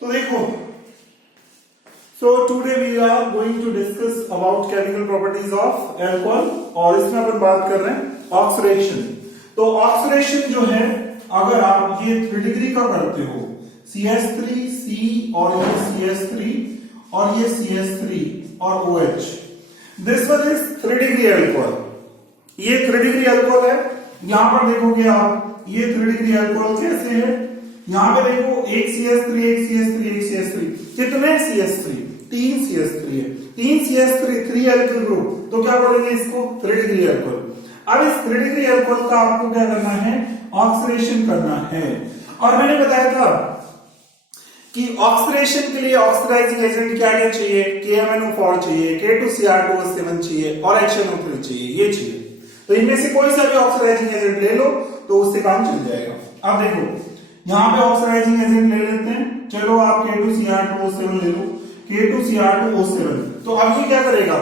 तो देखो, so today we are going to discuss about chemical properties of alcohol और इसमें अपन बात कर रहे हैं ऑक्सीडेशन। तो ऑक्सीडेशन जो है, अगर आप ये 3 डिग्री का करते हो, CH3C और ये CH3 और ये CH3 और OH, this one is 3 degree alcohol. ये 3 डिग्री अल्कोहल है। यहां पर देखोगे आप, ये 3 डिग्री अल्कोहल कैसे है, यहां पे देखो एक CH3 एक CH3 एक CH3, कितने CH3, 3 CH3 है, 3 CH3 3 एल्किल ग्रुप, तो क्या बोलेंगे इसको 3 डिग्री अल्कोहल। अब इस 3 डिग्री अल्कोहल का आपको क्या करना है, ऑक्सीडेशन करना है। और मैंने बताया था कि ऑक्सीडेशन के लिए ऑक्सीडाइजिंग एजेंट क्या क्या चाहिए, KMnO4 चाहिए, K2Cr2O7 चाहिए और HNO3 चाहिए, ये चाहिए। तो इनमें से कोई सा भी ऑक्सीडाइजिंग एजेंट ले लो तो उससे काम चल जाएगा। अब देखो यहां पे ऑक्सीडाइजिंग एजेंट ले लेते हैं, चलो आप K2Cr2O7 ले लो, K2Cr2O7। तो अब ये क्या करेगा,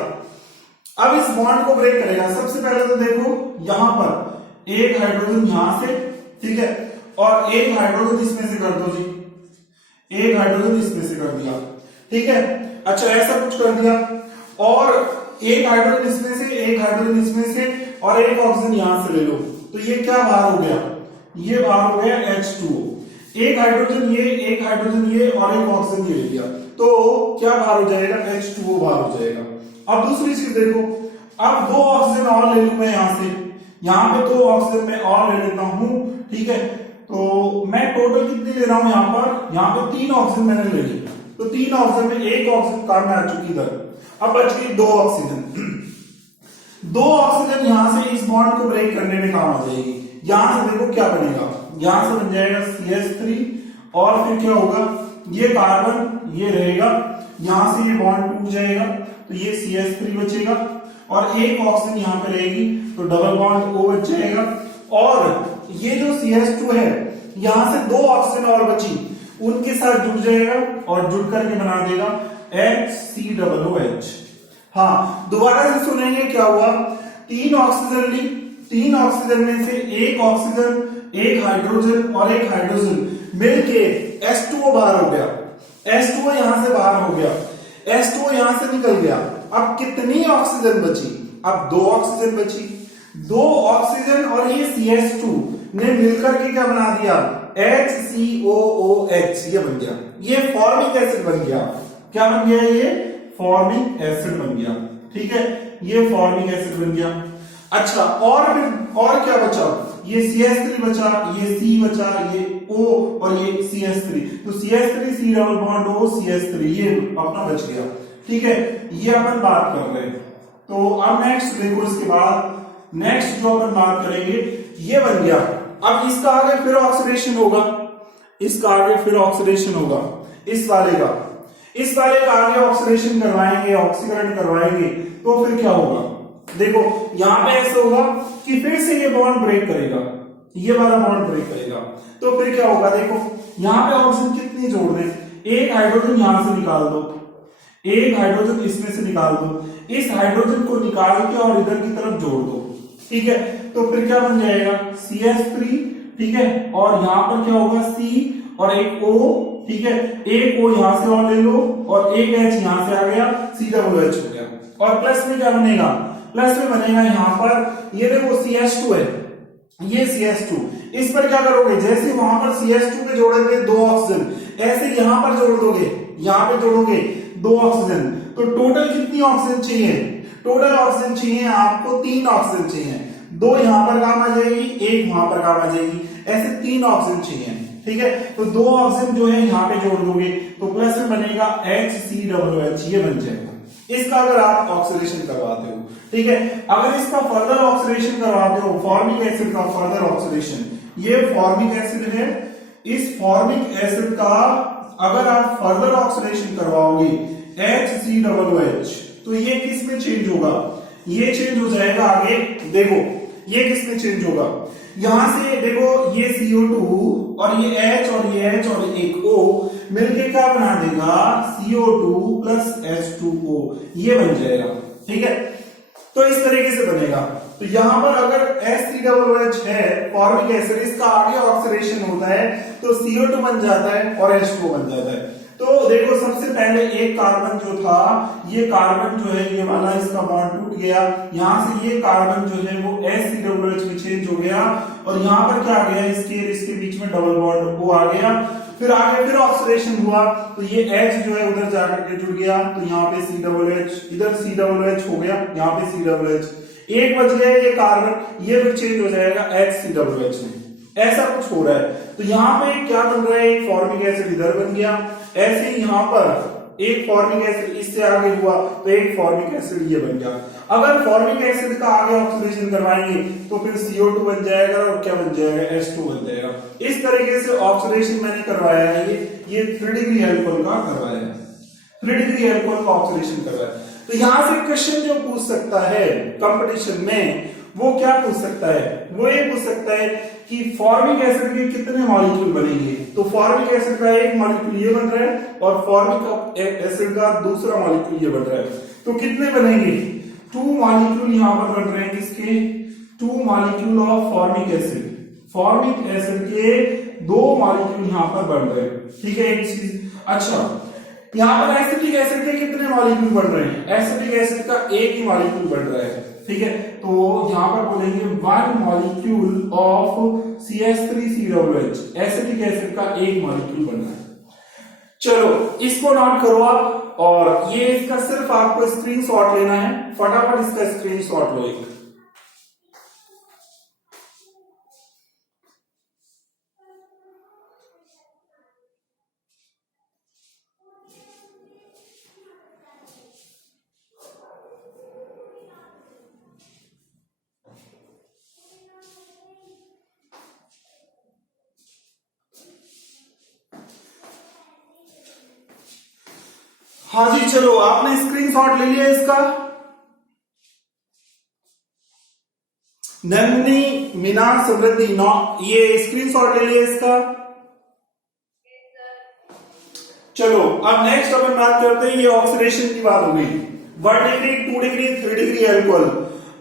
अब इस बॉन्ड को ब्रेक करेगा। सबसे पहले तो देखो यहां पर एक हाइड्रोजन यहां से, ठीक है, और एक हाइड्रोजन इसमें से कर दो जी, एक हाइड्रोजन इसमें से कर दिया, ठीक है। अच्छा ऐसा कुछ कर दिया, और एक हाइड्रोजन इसमें से, एक हाइड्रोजन इसमें से, और एक ऑक्सीजन यहां से ले लो। तो ये क्या बाहर हो गया, ये बाहर हो गया H2O। एक हाइड्रोजन ये, एक हाइड्रोजन ये और एक ऑक्सीजन ये ले लिया, तो क्या बाहर हो जाएगा, H2O बाहर हो जाएगा। अब दूसरी चीज देखो, अब 2 ऑक्सीजन और ले लूं मैं यहां से, यहां पे 2 ऑक्सीजन मैं और ले लेता हूं, ठीक है। तो मैं टोटल कितनी ले रहा हूं यहां पर, यहां पे 3 ऑक्सीजन मैंने ले ली, तो 3 ऑक्सीजन में एक ऑक्सीजन काम में आ चुकी इधर, अब बच गई 2 ऑक्सीजन। 2 ऑक्सीजन यहां से इस बॉन्ड को ब्रेक करने में काम आ जाएगी। यहां से देखो क्या बनेगा, यहां से बन जाएगा CH3 और फिर क्या होगा, ये कार्बन ये रहेगा, यहां से ये बॉन्ड टूट जाएगा, तो ये CH3 बचेगा और एक ऑक्सीजन यहां पे रहेगी, तो डबल बॉन्ड O बच जाएगा। और ये जो CH2 है, यहां से 2 ऑक्सीजन और बची, उनके साथ जुड़ जाएगा और जुड़ करके बना देगा HCOOH। हाँ, दोबारा से सुनेंगे क्या हुआ, 3 ऑक्सीजन ली, 3 ऑक्सीजन में से एक ऑक्सीजन, एक हाइड्रोजन और एक हाइड्रोजन मिलके H2O बाहर हो गया, H2O यहां से बाहर हो गया, H2O यहां से निकल गया। अब कितनी ऑक्सीजन बची, अब 2 ऑक्सीजन बची, 2 ऑक्सीजन और ये CH2 ने मिलकर के क्या बना दिया, HCOOH, ये बन गया, ये फॉर्मिक एसिड बन गया। क्या बन गया, ये फॉर्मिक एसिड बन गया, ठीक है, ये फॉर्मिक एसिड बन गया। अच्छा और फिर और क्या बचा, ये CH3 बचा, ये C बचा, ये O और ये CH3, तो CH3 C double bond O CH3, ये अपना बच गया, ठीक है। ये अपन बात कर रहे हैं। तो अब नेक्स्ट देखो, इसके बाद नेक्स्ट जो अपन बात करेंगे, ये बन गया। अब इसका आगे फिर ऑक्सीडेशन होगा, इसका आगे फिर ऑक्सीडेशन होगा, इस वाले का आगे ऑक्सीडेशन करवाएंगे, ऑक्सीकरण करवाएंगे, तो फिर क्या होगा, देखो यहां पे ऐसा होगा कि फिर से ये बॉन्ड ब्रेक करेगा, ये वाला बॉन्ड ब्रेक करेगा, तो फिर क्या होगा, देखो यहां पे ऑक्सीजन कितनी जोड़ दें, एक हाइड्रोजन यहां से निकाल दो, एक हाइड्रोजन इसमें से निकाल दो, इस हाइड्रोजन को निकाल के और इधर की तरफ जोड़ दो, ठीक है। तो फिर क्या बन जाएगा, CH3, ठीक है, और यहां पर क्या होगा, C और एक O, ठीक है, एक O यहां से और ले लो और एक H यहां से आ गया, COOH हो गया। और प्लस में क्या बनेगा, प्लस में बनेगा यहां पर, ये देखो CH2 है, ये CH2, इस पर क्या करोगे, जैसे वहां पर CH2 पे जोड़ोगे 2 ऑक्सीजन, ऐसे यहां पर जोड़ दोगे, यहां पे जोड़ोगे 2 ऑक्सीजन, तो टोटल कितनी ऑक्सीजन चाहिए, टोटल ऑक्सीजन चाहिए आपको 3 ऑक्सीजन चाहिए, 2 यहां पर काम आ जाएगी, एक वहां पर काम आ जाएगी, ऐसे 3 ऑक्सीजन चाहिए, ठीक है। तो 2 ऑक्सीजन जो है यहां पे जोड़ दोगे, तो प्लस में बनेगा HCOOH, ये बन जाएगा। इसका अगर आप ऑक्सीडेशन करवाते हो, ठीक है। अगर इसका फर्दर ऑक्सीडेशन करवाते हो, फॉर्मिक एसिड का फर्दर ऑक्सीडेशन, ये फॉर्मिक एसिड है, इस फॉर्मिक एसिड का अगर आप फर्दर ऑक्सीडेशन करवाओगे HCOOH, तो ये किस में चेंज होगा, ये चेंज हो जाएगा आगे, देखो ये किस में चेंज होगा, यहां से देखो ये CO2 और ये H और ये H और एक O मिलके क्या बना देगा, CO2 प्लस H2O, ये बन जाएगा, ठीक है। तो इस तरीके से बनेगा। तो यहां पर अगर H3OH है फॉर्मिक एसिड, इसका आगे ऑक्सीडेशन होता है तो CO2 बन जाता है और H2O बन जाता है। तो देखो सबसे पहले एक कार्बन जो था, ये कार्बन जो है ये वाला इसका बॉन्ड टूट गया, यहां से ये कार्बन जो है वो SCOH में चेंज हो गया और यहाँ पर क्या आ गया, इसके बीच में डबल बॉन्ड वो आ गया। फिर आगे फिर ऑक्सीडेशन हुआ तो ये H जो है उधर जाकर के जुड़ गया, तो यहाँ पे COOH, इधर COOH हो गया, यहाँ पे COOH, एक बच गया ये कार्बन, ये फिर चेंज हो जाएगा HCOOH में। ऐसा कुछ हो रहा है। तो यहाँ पे क्या बन रहा है, एक फॉर्मिक एसिड इधर बन गया, ऐसे ही यहाँ पर एक फॉर्मिक एसिड इससे आगे हुआ तो एक फॉर्मिक एसिड ये बन गया। अगर फॉर्मिक एसिड का आगे ऑक्सीडेशन करवाएंगे तो फिर CO2 बन जाएगा और क्या बन जाएगा, H2 बन जाएगा। इस तरीके से ऑक्सीडेशन मैंने करवाया है, ये 3 डिग्री अल्कोहल का करवाया है, 3 डिग्री अल्कोहल का ऑक्सीडेशन करवाया। तो यहां से क्वेश्चन जो पूछ सकता है कंपटीशन में, वो क्या पूछ सकता है, वो ये पूछ सकता है कि फॉर्मिक एसिड के कितने मॉलिक्यूल बनेंगे। तो फॉर्मिक एसिड का एक मॉलिक्यूल ये बन रहा है और फॉर्मिक एसिड का दूसरा मॉलिक्यूल ये बन रहा है, तो कितने बनेंगे, 2 मॉलिक्यूल यहां पर बन रहे हैं, किसके, 2 molecule of formic acid, formic acid के 2 मॉलिक्यूल यहां पर बन रहे हैं। ठीक है, एक चीज। अच्छा, यहां पर एसिटिक एसिड के कितने मॉलिक्यूल बन रहे हैं, एसिटिक एसिड का एक ही मॉलिक्यूल बन रहा है। ठीक है, तो यहां पर बोलेंगे 1 molecule of CH3COOH, acetic acid का एक मॉलिक्यूल बन रहा है। चलो इसको नोट करो आप, और ये इसका सिर्फ आपको स्क्रीनशॉट लेना है, फटाफट इसका स्क्रीनशॉट लो एक। हाँ जी, चलो आपने स्क्रीनशॉट ले लिया इसका। नंदिनी मीना समृद्धि ये स्क्रीनशॉट ले लिया इसका। चलो अब नेक्स्ट अपन बात करते हैं, ये ऑक्सीडेशन की बात हो गई, 1 डिग्री 2 डिग्री 3 डिग्री अल्कोहल।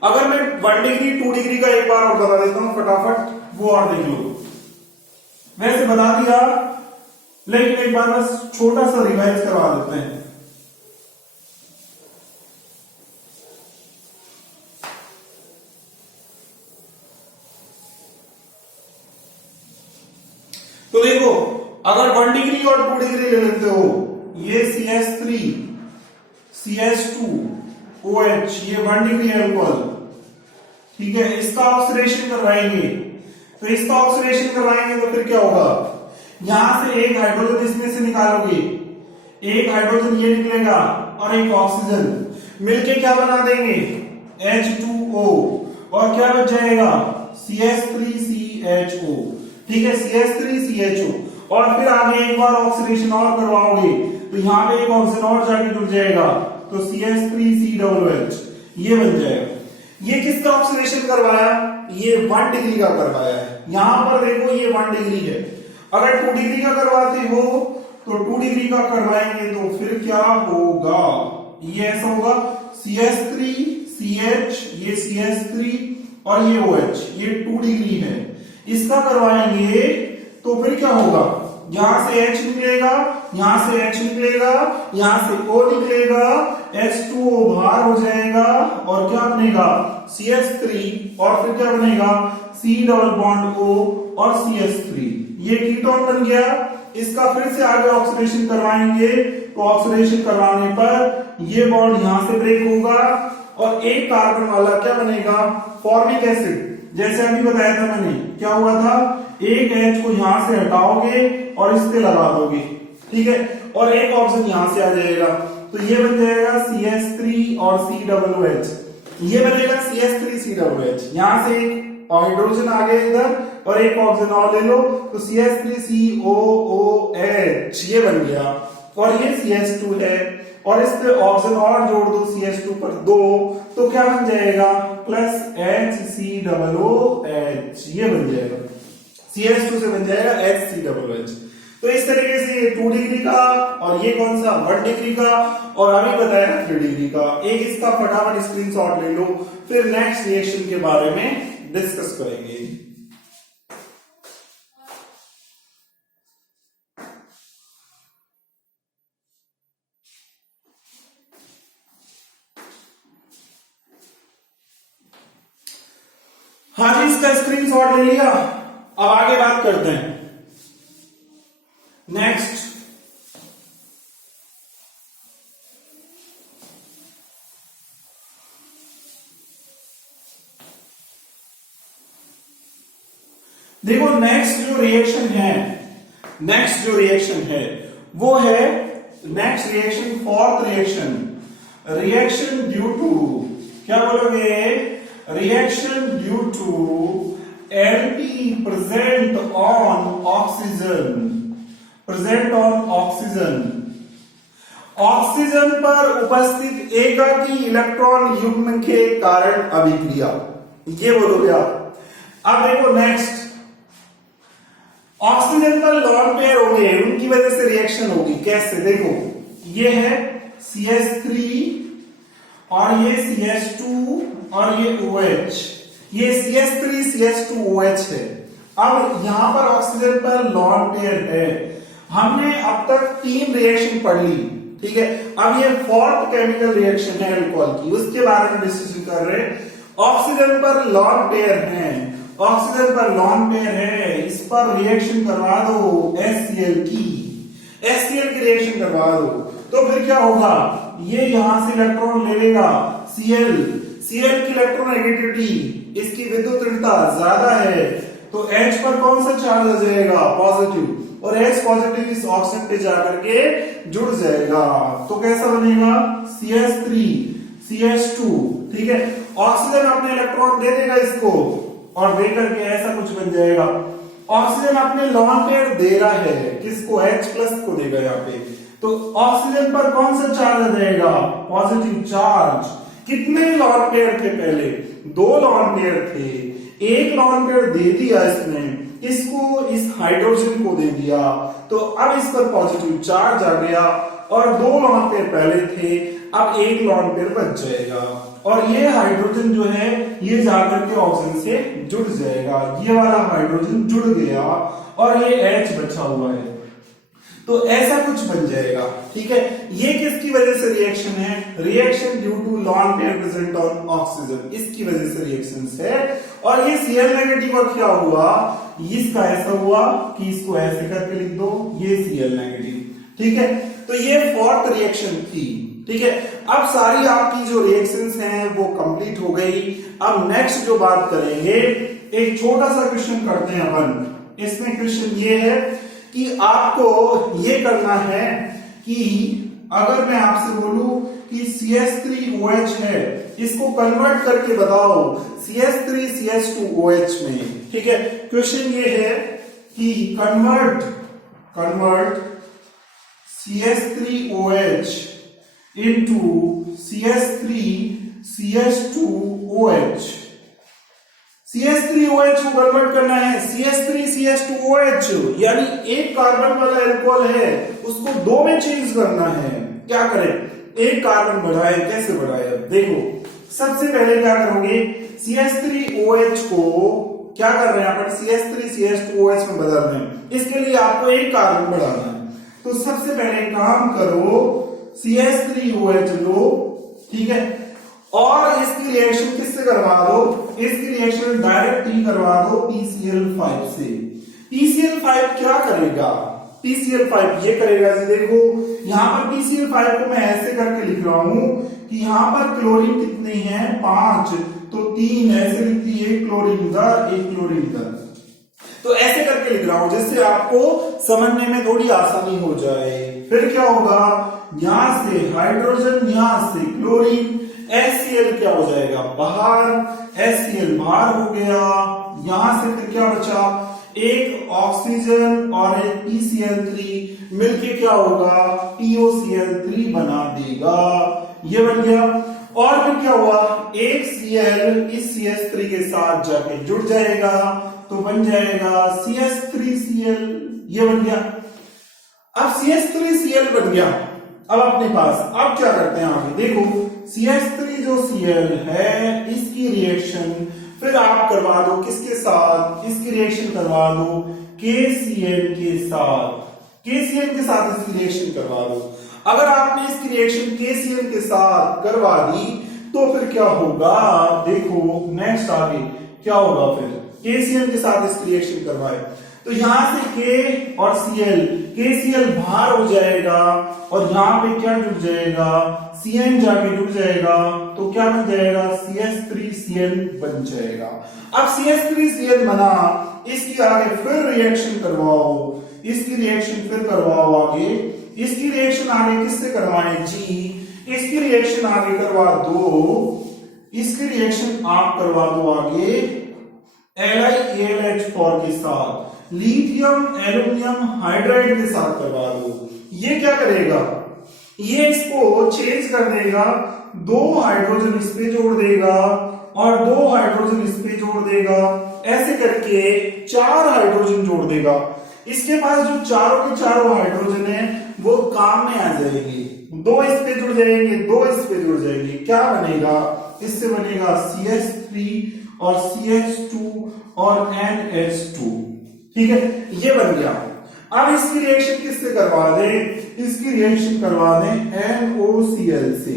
अगर मैं 1 डिग्री 2 डिग्री का एक बार और बता देता हूं फटाफट, वो और देख लो। वैसे बता दिया, लेकिन एक बार बस छोटा सा रिवाइज करवा देते हैं। तो देखो, अगर 1 डिग्री और 2 डिग्री ले लेते हो, ये CH3 CH2OH, ये 1 डिग्री अल्कोहल। ठीक है, इसका ऑक्सीडेशन करवाएंगे, तो इसका ऑक्सीडेशन करवाएंगे तो फिर क्या होगा, यहां से एक हाइड्रोजन इसमें से निकालोगे, एक हाइड्रोजन ये निकलेगा और एक ऑक्सीजन मिलके क्या बना देंगे, H2O, और क्या बच जाएगा, CH3CHO। ठीक है, CH3CHO, और फिर आगे एक बार ऑक्सीडेशन और करवाओगे तो यहां पे एक ऑक्सीजन और जाके जुड़ जाएगा, तो CH3COOH ये बन जाएगा। ये किसका ऑक्सीडेशन करवाया, ये 1 डिग्री का करवाया है। यहां पर देखो ये 1 डिग्री है, अगर 2 डिग्री का करवाते हो तो 2 डिग्री का करवाएंगे तो फिर क्या होगा, ये ऐसा होगा, CH3CH, ये CH3 और ये OH, ये 2 डिग्री है। इसका करवाएंगे तो फिर क्या होगा, यहां से H निकलेगा, यहां से H निकलेगा, यहां से O निकलेगा, H2O बाहर हो जाएगा और क्या बनेगा, CH3, और फिर क्या बनेगा, C डबल बॉन्ड O और CH3, ये कीटोन बन गया। इसका फिर से आगे ऑक्सीडेशन करवाएंगे तो ऑक्सीडेशन करवाने पर ये बॉन्ड यहां से ब्रेक होगा और एक कार्बन वाला क्या बनेगा, फॉर्मिक एसिड। जैसे अभी बताया था मैंने, क्या हुआ था, एक H को यहां से हटाओगे और इस पे लगा दोगे, ठीक है, और एक ऑप्शन यहां से आ जाएगा, तो ये बन जाएगा CH3 और COOH, ये बनेगा CH3COOH। यहां से एक हाइड्रोजन आ गया इधर और एक ऑक्सीजन और ले लो तो CH3COOH ये बन गया, और ये CH2 है और इस पे ऑक्सीजन और जोड़ दो CH2 पर 2, तो क्या बन जाएगा, प्लस HCOOH ये बन जाएगा, CH2 से बन जाएगा HCOOH। तो इस तरीके से ये 2 डिग्री का और ये कौन सा 1 डिग्री का, और अभी बताया 3 डिग्री का। एक इसका फटाफट स्क्रीनशॉट ले लो, फिर नेक्स्ट रिएक्शन के बारे में डिस्कस करेंगे। हाँ जी, इसका स्क्रीनशॉट ले लिया। अब आगे बात करते हैं। नेक्स्ट, देखो नेक्स्ट जो रिएक्शन है वो है next reaction, fourth reaction due to, क्या बोलोगे, reaction due to anti present on oxygen पर उपस्थित एकाकी इलेक्ट्रॉन युग्म के कारण अभिक्रिया, ये बोलोगे आप। अब देखो नेक्स्ट, ऑक्सीजन पर लॉन पेयर हो गए, उनकी वजह से रिएक्शन होगी। कैसे, देखो ये है CH3 और ये CH2 और ये OH, ये CH3 CH2 OH है। अब यहां पर ऑक्सीजन पर लॉन पेयर है। हमने अब तक 3 रिएक्शन पढ़ ली, ठीक है। अब ये फोर्थ केमिकल रिएक्शन है अल्कोहल की, उसके बारे में डिस्कशन कर रहे हैं। ऑक्सीजन पर लॉन पेयर है, इस पर रिएक्शन करवा दो HCl की रिएक्शन करवा दो, तो फिर क्या होगा, ये यहां से इलेक्ट्रॉन ले लेगा Cl की इलेक्ट्रोनेगेटिविटी, इसकी विद्युत ऋणता ज्यादा है, तो H पर कौन सा चार्ज आ जाएगा, पॉजिटिव, और H पॉजिटिव इस ऑक्सीजन पे जाकर के जुड़ जाएगा। तो कैसा बनेगा, CH3 CH2, ठीक है। ऑक्सीजन अपने इलेक्ट्रॉन दे देगा इसको, और दे करके ऐसा कुछ बन जाएगा। ऑक्सीजन अपने लॉन पेयर दे रहा है, किसको, H+ को देगा यहाँ पे, तो ऑक्सीजन पर कौन सा चार्ज आ जाएगा, पॉजिटिव चार्ज। कितने लॉन पेयर थे पहले, 2 लॉन पेयर थे, एक लॉन पेयर दे दिया इसने, इसको इस हाइड्रोजन को दे दिया, तो अब इस पर पॉजिटिव चार्ज आ गया, और 2 लॉन पेयर पहले थे, अब एक लॉन पेयर बच जाएगा, और ये हाइड्रोजन जो है ये जाकर के ऑक्सीजन से जुड़ जाएगा। ये वाला हाइड्रोजन जुड़ गया और ये H बचा हुआ है, तो ऐसा कुछ बन जाएगा, ठीक है। ये किसकी वजह से रिएक्शन है, reaction due to lone pair present on oxygen, इसकी वजह से रिएक्शन है। और ये Cl नेगेटिव का क्या हुआ, इसका ऐसा हुआ कि इसको ऐसे करके लिख दो, ये Cl नेगेटिव, ठीक है। तो ये फोर्थ रिएक्शन थी, ठीक है। अब सारी आपकी जो रिएक्शंस हैं वो कंप्लीट हो गई। अब नेक्स्ट जो बात करेंगे, एक छोटा सा क्वेश्चन करते हैं अपन। इसमें क्वेश्चन ये है कि आपको ये करना है कि अगर मैं आपसे बोलूं कि CH3OH है, इसको कन्वर्ट करके बताओ CH3 CH2OH में, ठीक है। क्वेश्चन ये है कि convert CH3OH into CH3 CH2OH। CH3OH को कन्वर्ट करना है CH3 CH2OH, यानी एक कार्बन वाला अल्कोहल है उसको 2 में चेंज करना है। क्या करें, एक कार्बन बढ़ाए, कैसे बढ़ाए, अब देखो सबसे पहले क्या करोगे, CH3OH को क्या कर रहे हैं अपन, CH3 CH2OH में बदल रहे हैं, इसके लिए आपको एक कार्बन बढ़ाना है। तो सबसे पहले काम करो, CH3OH लो, ठीक है, और इसकी रिएक्शन किससे करवा दो, इसकी रिएक्शन डायरेक्ट ही करवा दो PCl5 से। PCl5 क्या करेगा, PCl5 ये करेगा जी, देखो यहां पर PCl5 को मैं ऐसे करके लिख रहा हूं कि यहां पर क्लोरीन कितने हैं, 5, तो 3 ऐसे लिखती है, एक क्लोरीन इधर, तो ऐसे करके लिख रहा हूं जिससे आपको समझने में थोड़ी आसानी हो जाए। फिर क्या होगा, यहां से हाइड्रोजन, यहां से क्लोरीन, HCl क्या हो जाएगा बाहर, HCl बाहर हो गया, यहां से फिर क्या बचा, एक ऑक्सीजन और एक PCl3 मिलके क्या होगा, POCl3 बना देगा, ये बन गया। और फिर क्या हुआ, एक Cl इस CH3 के साथ जाके जुड़ जाएगा, तो बन जाएगा CH3Cl, ये बन गया। अब CH3Cl बन गया, अब अपने पास, अब क्या करते हैं आगे, देखो CH3 जो Cl है इसकी रिएक्शन फिर आप करवा दो किसके साथ, इसकी रिएक्शन करवा दो KCl के साथ, KCl के साथ इसकी रिएक्शन करवा दो। अगर आपने इसकी रिएक्शन KCl के साथ करवा दी तो फिर क्या होगा, देखो नेक्स्ट आगे क्या होगा फिर KCl के साथ इस रिएक्शन करवाए तो यहां से K और Cl, KCl बाहर हो जाएगा और यहां पे क्या जुड़ जाएगा Cn जाके जुड़ जाएगा तो क्या बन जाएगा CH3Cl बन जाएगा। अब CH3Cl बना, इसकी आगे फिर रिएक्शन करवाओ, इसकी रिएक्शन फिर करवाओ आगे, इसकी रिएक्शन आगे किससे करवाएं G, इसकी रिएक्शन आगे करवा दो, इसकी रिएक्शन आप करवा दो आगे LiAlH4 के साथ, लिथियम एल्यूमिनियम हाइड्राइड के साथ करवा दो। ये क्या करेगा, ये इसको चेंज कर देगा, 2 हाइड्रोजन इस पे जोड़ देगा और 2 हाइड्रोजन इस पे जोड़ देगा, ऐसे करके 4 हाइड्रोजन जोड़ देगा। इसके पास जो चारों के चारों हाइड्रोजन है वो काम में आ जाएंगे, 2 इस पे जुड़ जाएंगे, 2 इस पे जुड़ जाएंगे, क्या बनेगा, इससे बनेगा CH3 और CH2 और NH2, ठीक है, ये बन गया। अब इसकी रिएक्शन किससे करवा दे, इसकी रिएक्शन करवा दे NOCl से,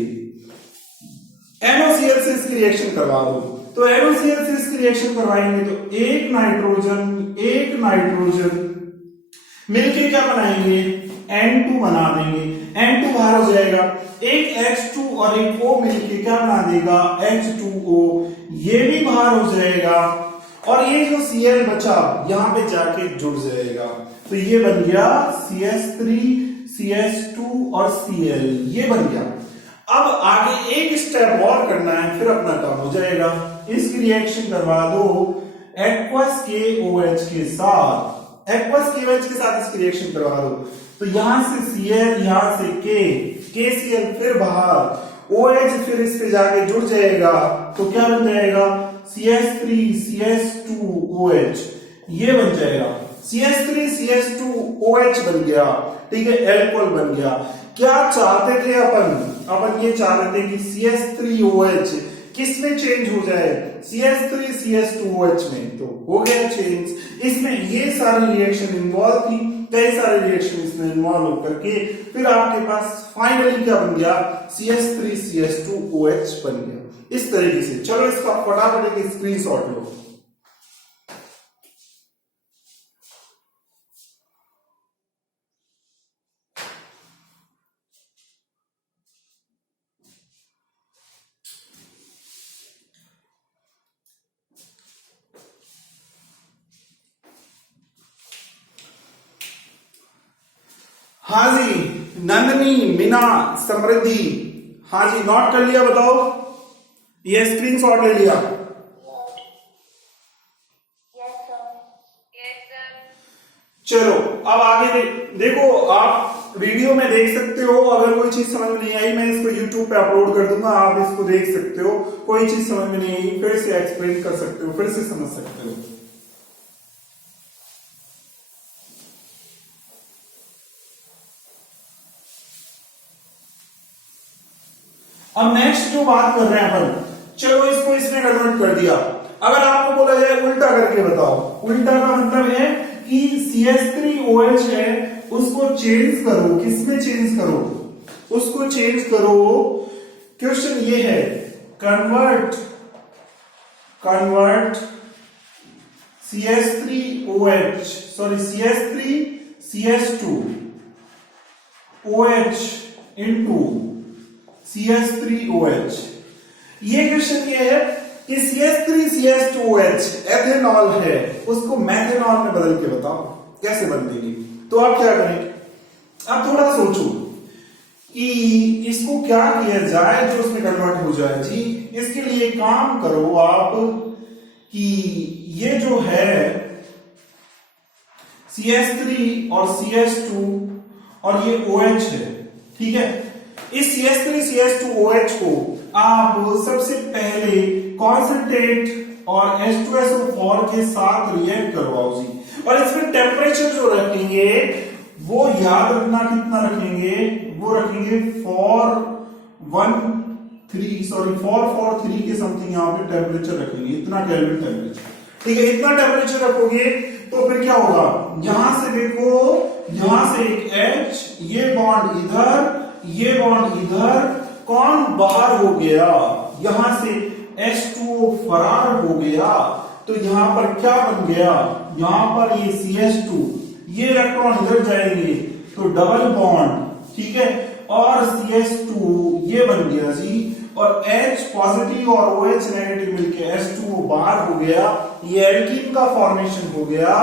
NOCl से इसकी रिएक्शन करवा दो। तो NOCl से इसकी रिएक्शन करवाएंगे तो एक नाइट्रोजन मिलके क्या बनाएंगे N2 बना देंगे, N2 बाहर हो जाएगा, एक H2 और एक O मिलके क्या बना देगा H2O, ये भी बाहर हो जाएगा और ये जो Cl बचा यहां पे जाके जुड़ जाएगा तो ये बन गया CH3 CH2 और Cl, ये बन गया। अब आगे एक स्टेप और करना है, फिर अपना काम हो जाएगा। इसकी रिएक्शन करवा दो एक्वस KOH के साथ, एक्वस KOH के साथ इसकी रिएक्शन करवा दो तो यहां से Cl, यहां से KCl फिर बाहर, OH फिर इस पे जाके जुड़ जाएगा तो क्या बन जाएगा CH3 CH2OH, ये बन जाएगा CH3 CH2OH बन गया, ठीक है, एल्कोहल बन गया। क्या चाहते थे अपन ये चाह रहे थे कि CH3OH किस में चेंज हो जाए CH3 CH2OH में, तो हो गया चेंज। इसमें ये सारी रिएक्शन इन्वॉल्व थी, कई सारे रिएक्शन इसमें इन्वॉल्व होकर के फिर आपके पास फाइनली क्या बन गया CH3 CH2OH बन गया इस तरीके से। चलो इसका फटाफट एक स्क्रीनशॉट लो। हाँ जी, नंदनी, मीना, समृद्धि, हाँ जी, नोट कर लिया, बताओ, ये स्क्रीनशॉट ले लिया। चलो अब आगे देखो, आप वीडियो में देख सकते हो, अगर कोई चीज समझ में नहीं आई मैं इसको YouTube पे अपलोड कर दूंगा, आप इसको देख सकते हो, कोई चीज समझ में नहीं आई फिर से एक्सप्लेन कर सकते हो, फिर से समझ सकते हो। अब नेक्स्ट जो बात कर रहे हैं अपन, चलो इसको इसमें कन्वर्ट कर दिया। अगर आपको बोला जाए उल्टा करके बताओ, उल्टा का मतलब है कि CH3OH है उसको चेंज करो, किसमें चेंज करो, उसको चेंज करो। क्वेश्चन ये है convert CH3OH sorry CH3 CH2OH into CH3OH। ये क्वेश्चन ये है कि CH3 CH2OH एथेनॉल है, उसको मैथेनॉल में बदल के बताओ कैसे बदलेगी। तो आप क्या करेंगे, अब थोड़ा सोचो कि इसको क्या किया जाए जो उसमें कन्वर्ट हो जाए। जी, इसके लिए काम करो आप कि ये जो है CH3 और CH2 और ये OH है, ठीक है, इस CH3 CH2OH को आप सबसे पहले कॉन्सेंट्रेट और H2SO4 के साथ रिएक्ट करवाओ जी, और इसमें टेम्परेचर जो रखेंगे वो याद रखना कितना रखेंगे, वो रखेंगे 443 के समथिंग यहाँ पे टेम्परेचर रखेंगे, इतना केल्विन टेम्परेचर, ठीक है, इतना टेम्परेचर रखोगे तो फिर क्या होगा, यहां से देखो, यहां से एक H, ये बॉन्ड इधर, ये बॉन्ड इधर, कौन बाहर हो गया, यहां से H2O फरार हो गया, तो यहां पर क्या बन गया, यहां पर ये CH2, ये इलेक्ट्रॉन इधर जाएंगे तो डबल बॉन्ड, ठीक है, और CH2 ये बन गया जी, और H पॉजिटिव और OH नेगेटिव मिलके H2O बाहर हो गया, ये एल्कीन का फॉर्मेशन हो गया।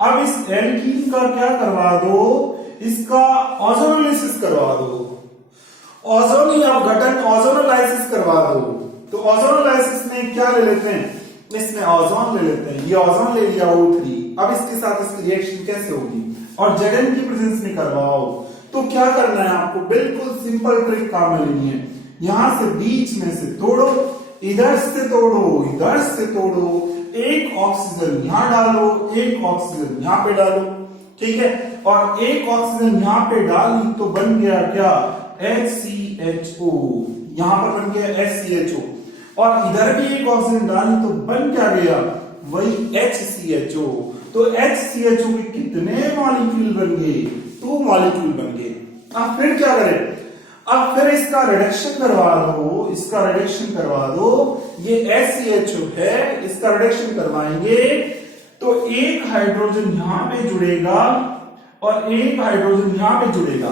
अब इस एल्कीन का क्या करवा दो, इसका ओजोनोलाइसिस करवा दो, ओजोन अपघटन ओजोनोलाइसिस करवा दो। तो ओजोनोलाइसिस में क्या ले लेते हैं, इसमें ओजोन ले लेते हैं, ये ओजोन ले लिया O3। अब इसके साथ इसकी रिएक्शन कैसे होगी, और Zn की प्रेजेंस में करवाओ। तो क्या करना है आपको, बिल्कुल सिंपल ट्रिक काम में लेनी है, यहां से बीच में से तोड़ो, इधर से तोड़ो, इधर से तोड़ो, एक ऑक्सीजन यहां डालो, एक ऑक्सीजन यहां पे डालो, ठीक है, और एक ऑक्सीजन यहां पे डाली तो बन गया क्या, HCHO, यहां पर बन गया HCHO, और इधर भी एक ऑक्सीजन डाली तो बन क्या गया, वही HCHO। तो HCHO के कितने मॉलिक्यूल बन गए, 2 मॉलिक्यूल बन गए। अब फिर क्या करें, अब फिर इसका रिडक्शन करवा दो, इसका रिडक्शन करवा दो, ये HCHO है, इसका रिडक्शन करवाएंगे तो एक हाइड्रोजन यहां पे जुड़ेगा और एक हाइड्रोजन यहां पे जुड़ेगा,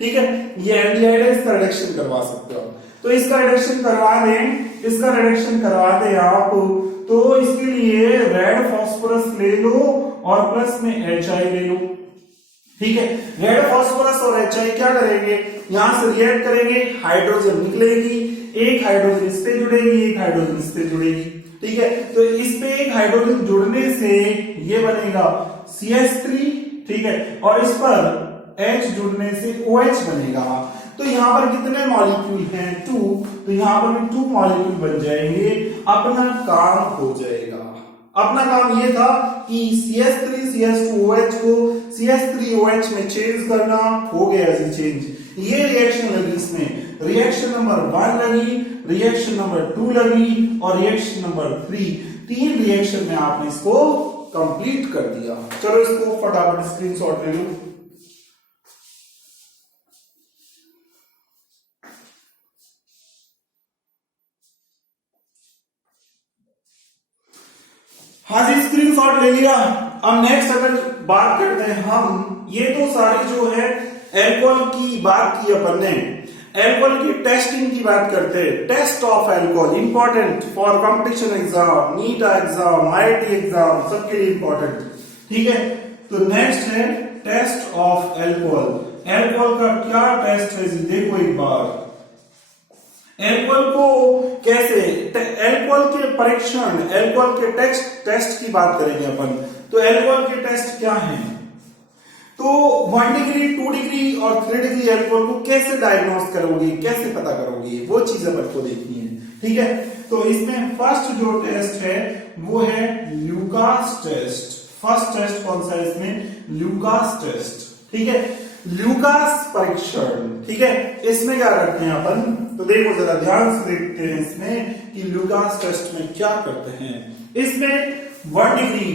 ठीक है, ये एल्डिहाइड है, इसका रिडक्शन करवा सकते हो। तो इसका रिडक्शन करवा दें, इसका रिडक्शन करवा दें आप, तो इसके लिए रेड फास्फोरस ले लो और प्लस में HI ले लो, ठीक है, रेड फास्फोरस और HI क्या करेंगे, यहां से रिएक्ट करेंगे, हाइड्रोजन निकलेगी, एक हाइड्रोजन इस पे जुड़ेगी, एक हाइड्रोजन इस पे जुड़ेगी, ठीक है, तो इस पे एक हाइड्रोजन जुड़ने से ये बनेगा CH3, ठीक है, और इस पर H जुड़ने से OH बनेगा। तो यहां पर कितने मॉलिक्यूल हैं, 2, तो यहां पर भी 2 मॉलिक्यूल बन जाएंगे, अपना काम हो जाएगा। अपना काम ये था कि CH3 CH2OH को CH3OH में चेंज करना, हो गया जी चेंज। ये रिएक्शन लगी, इसमें रिएक्शन नंबर 1 लगी, रिएक्शन नंबर 2 लगी और रिएक्शन नंबर 3, 3 रिएक्शन में आपने इसको कंप्लीट कर दिया। चलो इसको फटाफट स्क्रीनशॉट ले लो। हाँ जी, स्क्रीनशॉट ले लिया। अब नेक्स्ट अगर बात करते हैं हम, ये तो सारी जो है एल्कोहल की बात की अपन ने, एल्कोहल की टेस्टिंग की बात करते हैं। Test of alcohol important for competition exam, NEET exam, IIT exam, सबके लिए इंपॉर्टेंट, ठीक है। तो नेक्स्ट है टेस्ट ऑफ एल्कोहल। एल्कोहल का क्या टेस्ट है जी, देखो एक बार एल्कोहल को कैसे, एल्कोहल के परीक्षण, एल्कोहल के टेस्ट की बात करेंगे अपन। तो एल्कोहल के टेस्ट क्या हैं, तो 1 डिग्री, 2 डिग्री और 3 डिग्री एल्कोहल को कैसे डायग्नोस करोगे, कैसे पता करोगे, वो चीज अपन को देखनी है, ठीक है। तो इसमें फर्स्ट जो टेस्ट है वो है ल्यूकास टेस्ट। फर्स्ट टेस्ट कौन सा है इसमें, ल्यूकास टेस्ट, ठीक है, ल्यूकास परीक्षण, ठीक है। इसमें क्या करते हैं अपन, तो देखो जरा ध्यान से देखते हैं इसमें कि ल्यूकास टेस्ट में क्या करते हैं। इसमें 1 डिग्री,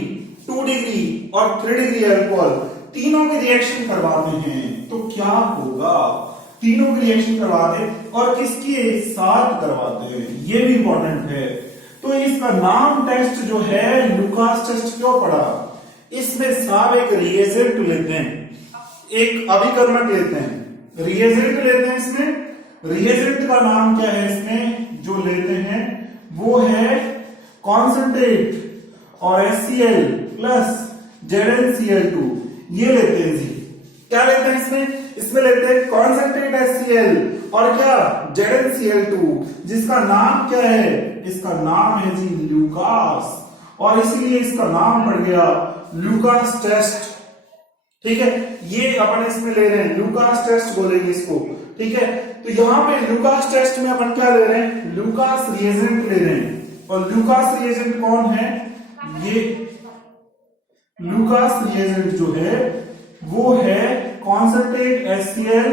2 डिग्री और 3 डिग्री एल्कोहल तीनों के रिएक्शन करवाते हैं। तो क्या होगा, तीनों के रिएक्शन करवाते और किसके साथ करवाते हैं, ये भी इंपॉर्टेंट है। तो इसका नाम टेस्ट जो है ल्यूकास टेस्ट क्यों पड़ा, इसमें साहब एक रिएजेंट लेते हैं, एक अभिकर्मक लेते हैं, रिएजेंट लेते हैं। इसमें रिएजेंट का नाम क्या है, इसमें जो लेते हैं वो है कॉन्सेंट्रेट और HCl प्लस ZnCl2, ये लेते हैं जी। क्या लेते हैं इसमें, इसमें लेते हैं कॉन्सेंट्रेट HCl और क्या ZnCl2, जिसका नाम क्या है, इसका नाम है जी ल्यूकास, और इसीलिए इसका नाम पड़ गया ल्यूकास टेस्ट, ठीक है। ये अपन इसमें ले रहे हैं ल्यूकास टेस्ट बोलेंगे इसको, ठीक है। तो यहां पे ल्यूकास टेस्ट में अपन क्या ले रहे हैं, ल्यूकास रिएजेंट ले रहे हैं, और ल्यूकास रिएजेंट कौन है, ये ल्यूकास रिएजेंट जो है वो है कॉन्सेंट्रेट HCl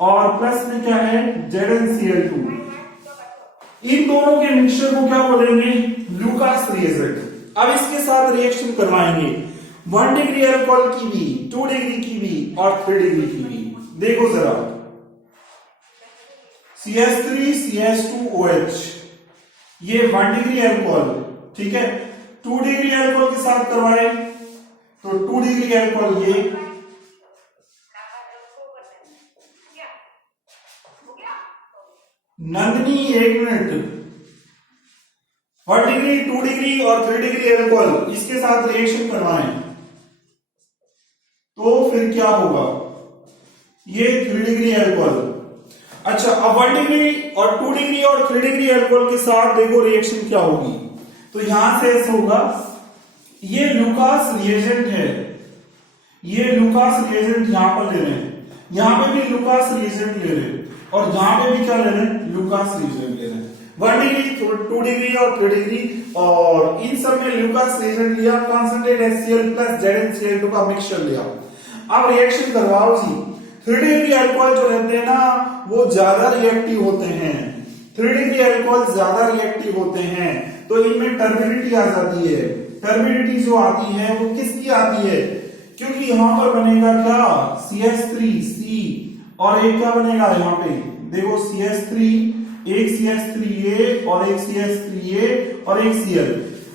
और प्लस में क्या है ZnCl2। इन दोनों के मिक्सचर को क्या बोलेंगे, ल्यूकास रिएजेंट। अब इसके साथ रिएक्शन करवाएंगे 1 डिग्री एल्कोहल की भी, 2 डिग्री की भी और 3 डिग्री की भी। देखो जरा CH3 CH2OH, ये 1 डिग्री एल्कोहल, ठीक है, 2 डिग्री अल्कोहल के साथ करवाए तो 2 डिग्री अल्कोहल ये, नंदनी 1 मिनट, 1 डिग्री 2 डिग्री और 3 डिग्री अल्कोहल इसके साथ रिएक्शन करवाएं तो फिर क्या होगा, ये 3 डिग्री अल्कोहल। अच्छा अब 1 डिग्री और 2 डिग्री और 3 डिग्री अल्कोहल के साथ देखो रिएक्शन क्या होगी, तो यहां से ऐसा होगा, ये लुकास रिएजेंट है, ये लुकास रिएजेंट यहां पर ले रहे हैं, यहां पे भी लुकास रिएजेंट ले रहे हैं और यहां पे भी क्या ले रहे हैं, लुकास रिएजेंट ले रहे हैं। 1 डिग्री 2 डिग्री और 3 डिग्री और इन सब में लुकास रिएजेंट लिया, कॉन्सेंट्रेट HCl प्लस ZnCl2 का मिक्सचर लिया। अब रिएक्शन करवाओ जी। 3 डिग्री अल्कोहल जो रहते हैं ना वो ज्यादा रिएक्टिव होते हैं, 3 डिग्री अल्कोहल ज्यादा रिएक्टिव होते हैं, तो इनमें टर्बिडिटी आ जाती है। टर्बिडिटी जो आती है वो किसकी आती है, क्योंकि यहां पर बनेगा क्या, CH3C और एक क्या बनेगा यहाँ पे देखो CH3, एक CH3A और एक CH3A और एक Cl।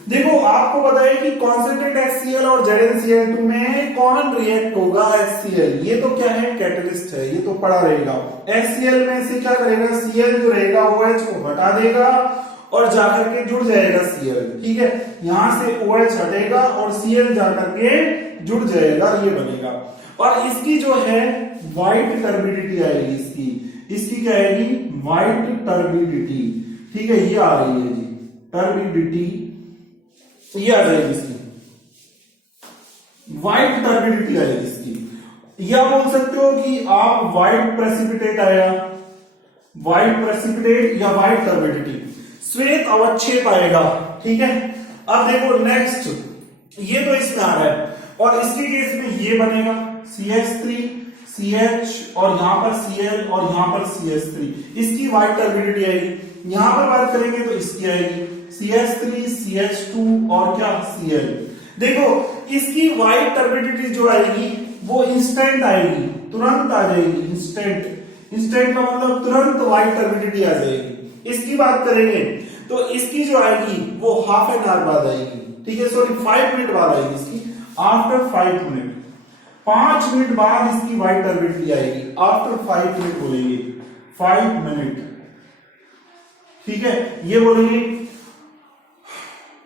देखो आपको पता है कि कॉन्सेंट्रेट HCl और ZnCl2 में कौन रिएक्ट होगा, HCl, ये तो क्या है, कैटलिस्ट है, ये तो पड़ा रहेगा। HCl में से क्या करेगा, Cl जो रहेगा OH को हटा देगा और जाकर के जुड़ जाएगा Cl, ठीक है, यहां से OH हटेगा और Cl जाकर के जुड़ जाएगा, ये बनेगा। और इसकी जो है व्हाइट टर्बिडिटी आएगी, इसकी क्या आएगी, व्हाइट टर्बिडिटी, ठीक है, ये आ रही है जी टर्बिडिटी, ये आ जाएगी इसकी व्हाइट टर्बिडिटी आएगी इसकी। या बोल सकते हो कि आप व्हाइट प्रेसिपिटेट आया, व्हाइट प्रेसिपिटेट या व्हाइट टर्बिडिटी, श्वेत अवक्षेप आएगा, ठीक है। अब देखो नेक्स्ट, ये तो इसमें आ रहा है और इसके केस में ये बनेगा CH3 CH और यहां पर Cl और यहां पर CH3, इसकी व्हाइट टर्बिडिटी आएगी। यहां पर बात करेंगे तो इसकी आएगी CH3 CH2 और क्या Cl। देखो इसकी व्हाइट टर्बिडिटी जो आएगी वो इंस्टेंट आएगी, तुरंत आ जाएगी, इंस्टेंट का मतलब तुरंत व्हाइट टर्बिडिटी आ जाएगी। इसकी बात करेंगे तो इसकी जो आएगी वो हाफ एन आवर बाद आएगी, ठीक है, सॉरी 5 मिनट बाद आएगी इसकी, आफ्टर 5 मिनट, 5 मिनट बाद इसकी व्हाइट टर्बिडिटी आएगी, आफ्टर 5 मिनट बोलेंगे, 5 मिनट, ठीक है, ये बोलेंगे।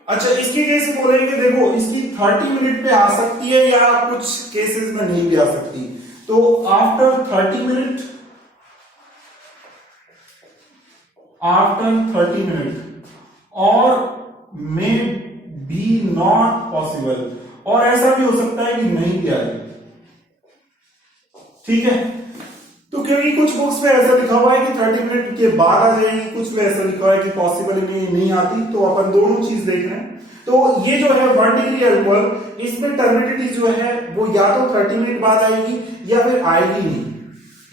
अच्छा इसके केस में बोलेंगे, देखो इसकी 30 मिनट पे आ सकती है या कुछ केसेस में नहीं भी आ सकती, तो आफ्टर 30 मिनट, आफ्टर 30 मिनट और मे बी नॉट पॉसिबल, और ऐसा भी हो सकता है कि नहीं भी आए, ठीक है। तो क्योंकि कुछ बुक्स में ऐसा लिखा हुआ है कि 30 मिनट के बाद आ जाएगी, कुछ में ऐसा लिखा हुआ है कि पॉसिबल नहीं आती, तो अपन दोनों चीज देख रहे हैं। तो ये जो है 1 डिग्री अल्कोहल, इसमें टर्बिडिटी जो है वो या तो 30 मिनट बाद आएगी या फिर आएगी नहीं,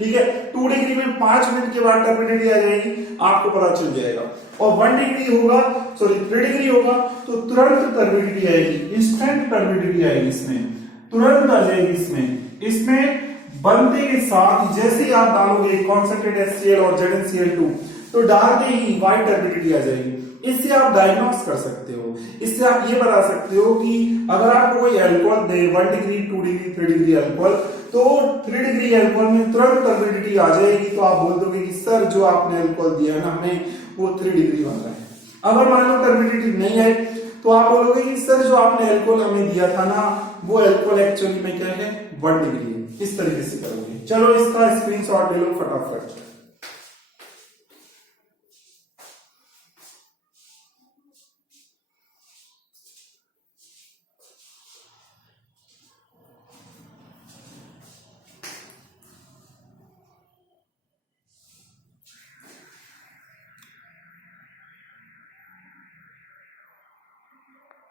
ठीक है। 2 डिग्री में 5 मिनट के बाद टर्बिडिटी आ जाएगी, आपको पता चल जाएगा। और 1 डिग्री होगा, सॉरी 3 डिग्री होगा तो तुरंत टर्बिडिटी आएगी, इंस्टेंट टर्बिडिटी आएगी, इसमें तुरंत आ जाएगी। इसमें बनते के साथ जैसे ही आप डालोगे कॉन्सेंट्रेट HCl और ZnCl2 तो डालते ही व्हाइट टर्बिडिटी आ जाएगी। इससे आप डायग्नोस कर सकते हो, इससे आप ये बता सकते हो कि अगर आपको कोई अल्कोहल दे 1 डिग्री 2 डिग्री 3 डिग्री अल्कोहल, तो 3 डिग्री अल्कोहल में तुरंत टर्बिडिटी आ जाएगी, तो आप बोल दोगे कि सर जो आपने अल्कोहल दिया ना हमें वो 3 डिग्री बन रहा है। अगर मान लो टर्बिडिटी नहीं है तो आप बोलोगे कि सर जो आपने अल्कोहल हमें दिया था ना वो अल्कोहल एक्चुअली में क्या है, 1 डिग्री है। इस तरीके से करोगे। चलो इसका स्क्रीनशॉट ले लो फटाफट।